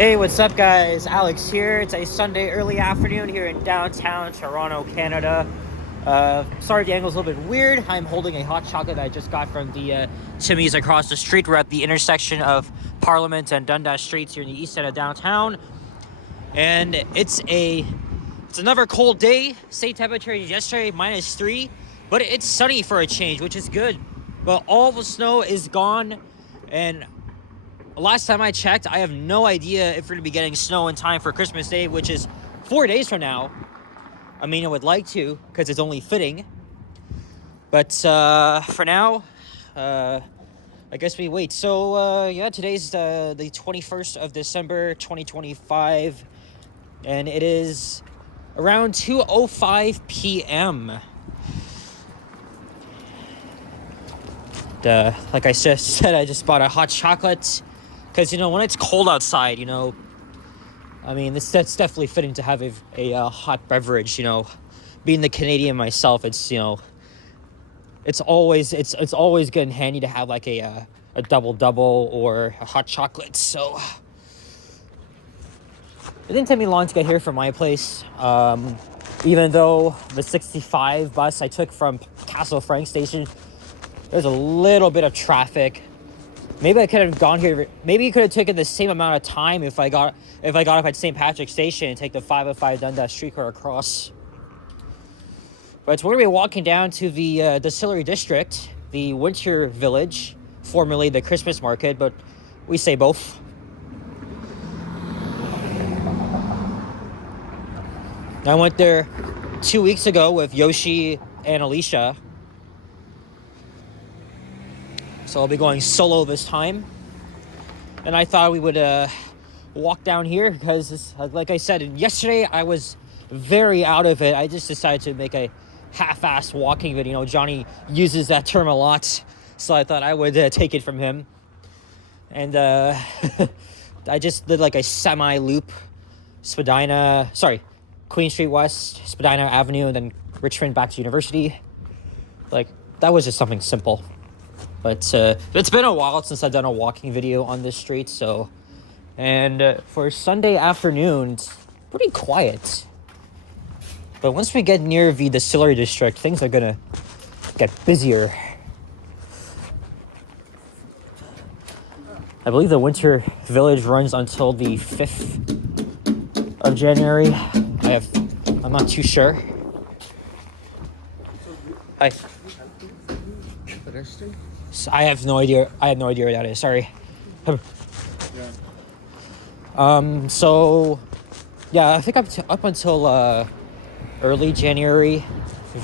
Hey, what's up, guys? Alex here. It's a Sunday early afternoon here in downtown Toronto, Canada. Sorry, the angle's a little bit weird. I'm holding a hot chocolate that I just got from the Timmy's across the street. We're at the intersection of Parliament and Dundas Streets here in the east end of downtown. And it's another cold day. Same temperature as yesterday, -3. But it's sunny for a change, which is good. But all the snow is gone, and last time I checked, I have no idea if we're going to be getting snow in time for Christmas Day, which is 4 days from now. I mean, I would like to, because it's only fitting. But for now, I guess we wait. So, yeah, today's the 21st of December, 2025. And it is around 2:05 p.m. Like I said, I just bought a hot chocolate. Because, when it's cold outside, I mean, that's definitely fitting to have a hot beverage, Being the Canadian myself, it's, it's always good and handy to have, like, a double-double or a hot chocolate, so it didn't take me long to get here from my place, even though the 65 bus I took from Castle Frank Station, there's a little bit of traffic. Maybe I could have gone here. Maybe you could have taken the same amount of time if I got off at St. Patrick's Station and take the 505 Dundas streetcar across. But we're going to be walking down to the Distillery District, the Winter Village, formerly the Christmas Market, but we say both. I went there 2 weeks ago with Yoshi and Alicia. So I'll be going solo this time. And I thought we would walk down here because, like I said, yesterday I was very out of it. I just decided to make a half-assed walking video. Johnny uses that term a lot, so I thought I would take it from him. And I just did like a semi-loop, Queen Street West, Spadina Avenue, and then Richmond back to University. Like, that was just something simple. But it's been a while since I've done a walking video on this street, so... And for Sunday afternoon, it's pretty quiet. But once we get near the Distillery District, things are gonna get busier. I believe the Winter Village runs until the 5th of January. I'm not too sure. Hi. I have no idea where that is. Sorry. So, yeah, I think up until early January,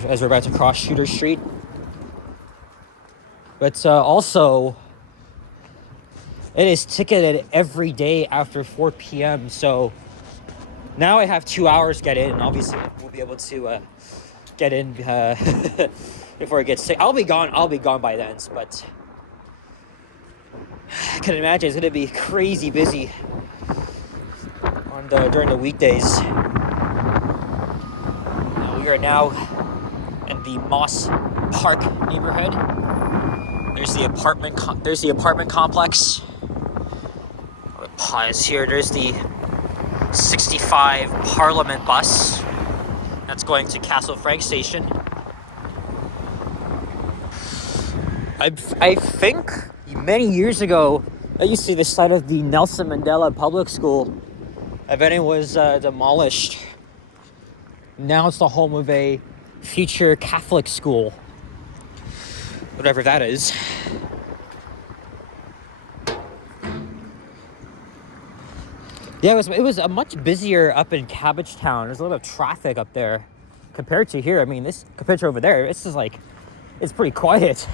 as we're about to cross Shooter Street. But also, it is ticketed every day after 4 p.m. So now I have 2 hours to get in, and obviously we'll be able to get in before it gets sick. I'll be gone by then, but I can imagine it's going to be crazy busy during the weekdays. We are now in the Moss Park neighborhood. There's the apartment complex. I'll pause here. There's the 65 Parliament bus that's going to Castle Frank Station. I think many years ago, I used to see the site of the Nelson Mandela Public School. And then it was demolished. Now it's the home of a future Catholic school. Whatever that is. Yeah, it was a much busier up in Cabbagetown. There's a little bit of traffic up there compared to here. I mean, compared to over there, it's pretty quiet.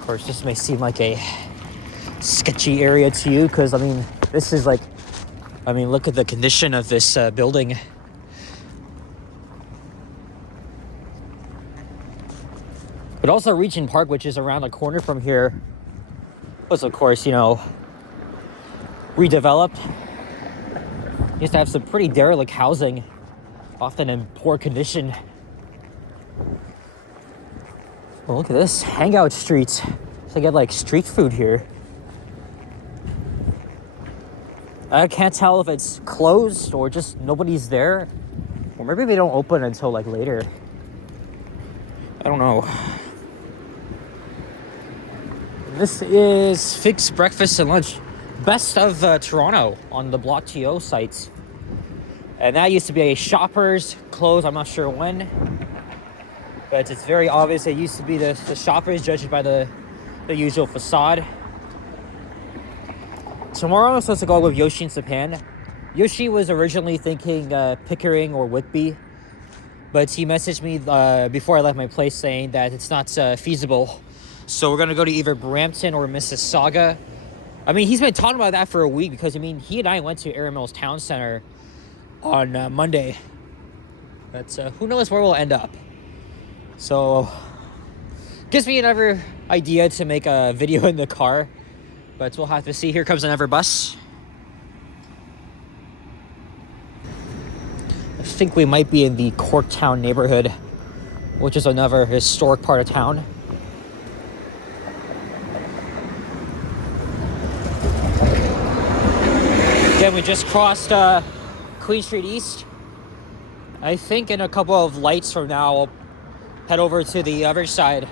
Of course, this may seem like a sketchy area to you because, I mean, this is look at the condition of this building. But also Regent Park, which is around the corner from here, was, of course, redeveloped. Used to have some pretty derelict housing, often in poor condition. Oh, look at this hangout street. So I get like street food here. I can't tell if it's closed or just nobody's there. Or maybe they don't open until like later. I don't know. This is Fixed Breakfast and Lunch. Best of Toronto on the Block TO sites. And that used to be a Shoppers, closed, I'm not sure when. But it's very obvious it used to be the Shoppers, judged by the usual facade. Tomorrow I'm supposed to go with Yoshi in Japan. Yoshi was originally thinking Pickering or Whitby, but he messaged me before I left my place saying that it's not feasible. So we're going to go to either Brampton or Mississauga. I mean, he's been talking about that for a week because, I mean, he and I went to Erin Mills Town Center on Monday. But who knows where we'll end up. So, gives me another idea to make a video in the car. But we'll have to see. Here comes another bus. I think we might be in the Corktown neighborhood, which is another historic part of town. Again, we just crossed Queen Street East. I think in a couple of lights from now, I'll head over to the other side.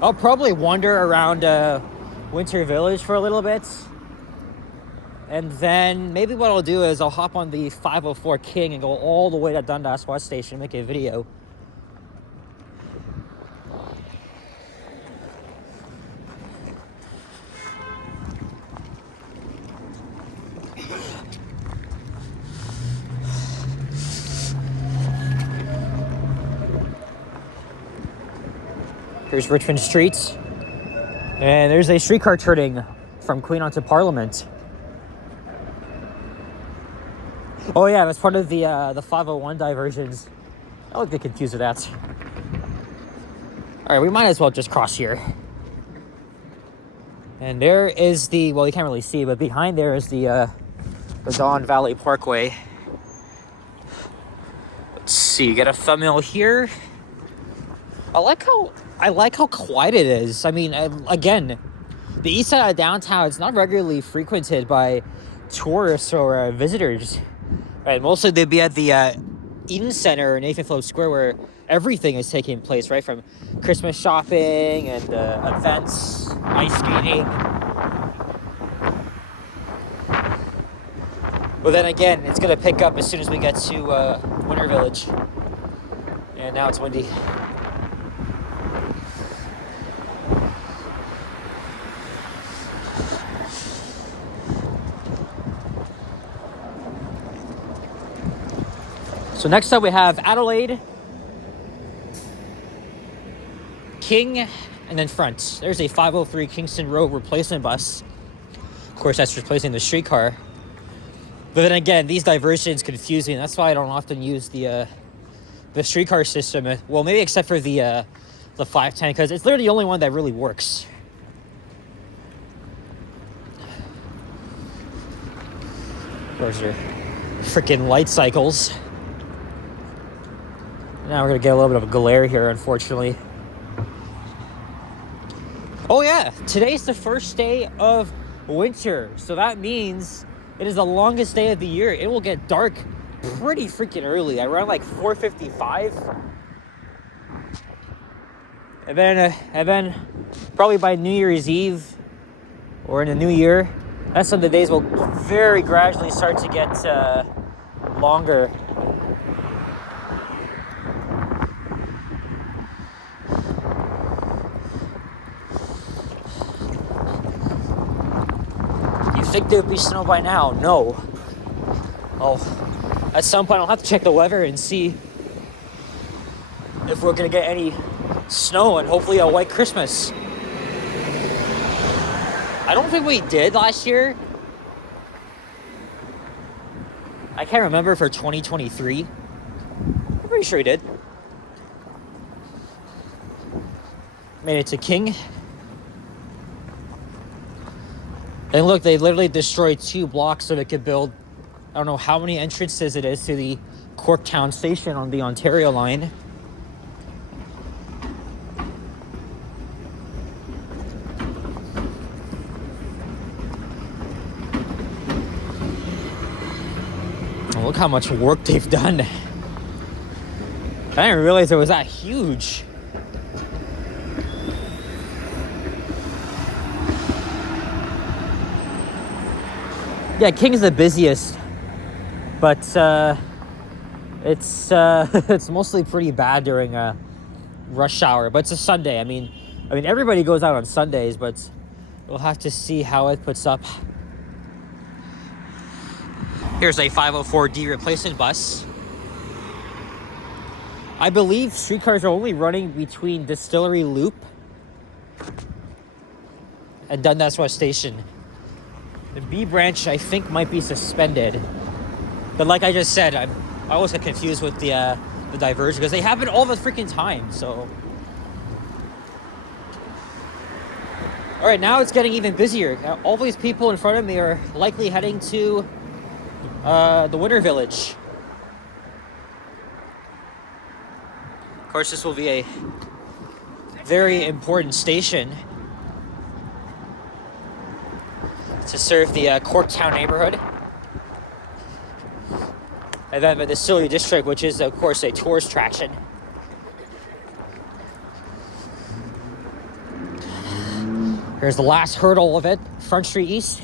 I'll probably wander around Winter Village for a little bit. And then maybe what I'll do is I'll hop on the 504 King and go all the way to Dundas West Station and make a video. Here's Richmond Street. And there's a streetcar turning from Queen onto Parliament. Oh yeah, that's part of the 501 diversions. I would get confused with that. All right, we might as well just cross here. And there is the, well, you can't really see, but behind there is the Don Valley Parkway. Let's see, get a thumbnail here. I like how quiet it is. I mean, again, the east side of downtown is not regularly frequented by tourists or visitors. Right, mostly they'd be at the Eden Center in Nathan Phillips Square, where everything is taking place, right? From Christmas shopping and events, ice skating. But then again, it's going to pick up as soon as we get to Winter Village. And now it's windy. So next up we have Adelaide, King, and then front. There's a 503 Kingston Road replacement bus. Of course, that's replacing the streetcar. But then again, these diversions confuse me, and that's why I don't often use the streetcar system. Well, maybe except for the 510, because it's literally the only one that really works. Those are freaking light cycles. Now we're going to get a little bit of a glare here, unfortunately. Oh yeah, today's the first day of winter. So that means it is the longest day of the year. It will get dark pretty freaking early, around like 4:55. And then probably by New Year's Eve or in the new year, that's when the days will very gradually start to get longer. Think there would be snow by now? No. Oh, at some point I'll have to check the weather and see if we're gonna get any snow and hopefully a white Christmas. I don't think we did last year. I can't remember for 2023. I'm pretty sure we did. Made it to King. And look, they literally destroyed 2 blocks so they could build, I don't know how many entrances it is to the Corktown station on the Ontario line. Look how much work they've done. I didn't realize it was that huge. Yeah, King's the busiest, but it's it's mostly pretty bad during rush hour. But it's a Sunday. I mean, everybody goes out on Sundays, but we'll have to see how it puts up. Here's a 504D replacement bus. I believe streetcars are only running between Distillery Loop and Dundas West Station. The B branch, I think, might be suspended. But like I just said, I always get confused with the diversion because they happen all the freaking time. So, all right, now it's getting even busier. All these people in front of me are likely heading to the Winter Village. Of course, this will be a very important station to serve the Corktown neighborhood. And then the Distillery District, which is, of course, a tourist attraction. Here's the last hurdle of it, Front Street East.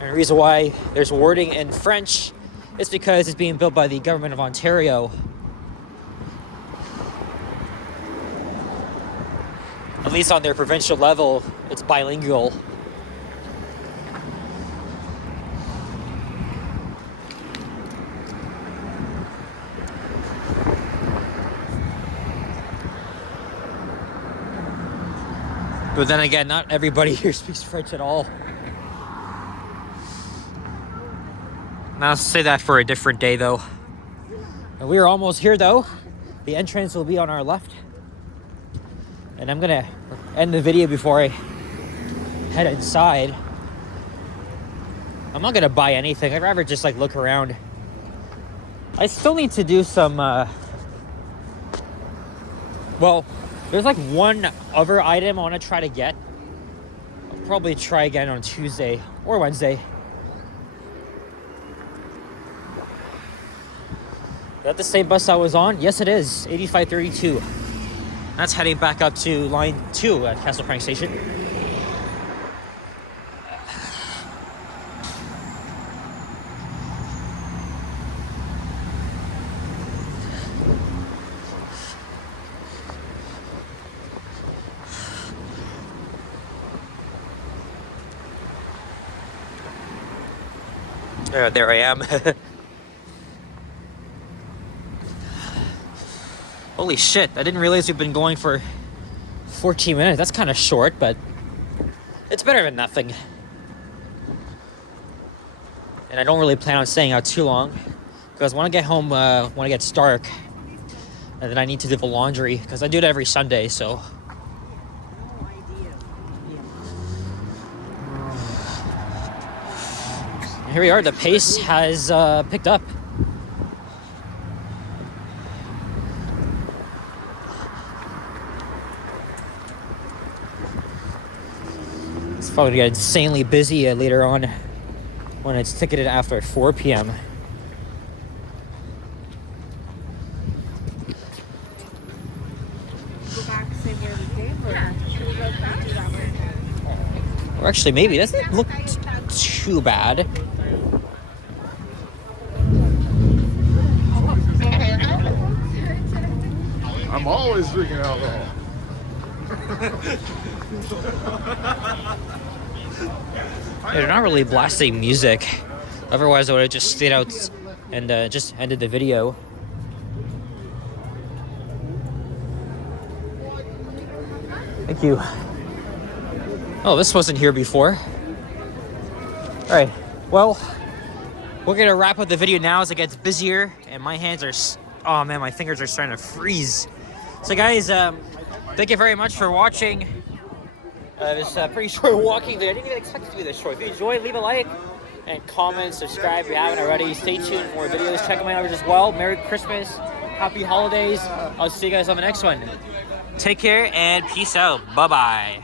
And the reason why there's wording in French is because it's being built by the government of Ontario. At least on their provincial level, it's bilingual. But then again, not everybody here speaks French at all. Now, I'll say that for a different day, though. And we are almost here, though. The entrance will be on our left. And I'm gonna end the video before I head inside. I'm not gonna buy anything. I'd rather just, like, look around. I still need to do some, well, there's, like, one other item I want to try to get. I'll probably try again on Tuesday or Wednesday. Is that the same bus I was on? Yes, it is. 8532. That's heading back up to line 2 at Castle Prank Station. There I am. Holy shit, I didn't realize we've been going for 14 minutes. That's kind of short, but it's better than nothing. And I don't really plan on staying out too long because when I get home, when it gets dark, and then I need to do the laundry because I do it every Sunday, so. Here we are, the pace has picked up. It's probably gonna get insanely busy later on when it's ticketed after 4 p.m. Or actually, maybe it doesn't look too bad. I'm always drinking alcohol. They're not really blasting music. Otherwise, I would have just stayed out and just ended the video. Thank you. Oh, this wasn't here before. All right, well, we're gonna wrap up the video now as it gets busier, and my hands are, oh man, my fingers are starting to freeze. So guys, thank you very much for watching. It was a pretty short walking video. I didn't even expect it to be this short. If you enjoyed, leave a like and comment, subscribe if you haven't already. Stay tuned for more videos. Check them out as well. Merry Christmas, Happy holidays. I'll see you guys on the next one. Take care and peace out. Bye-bye.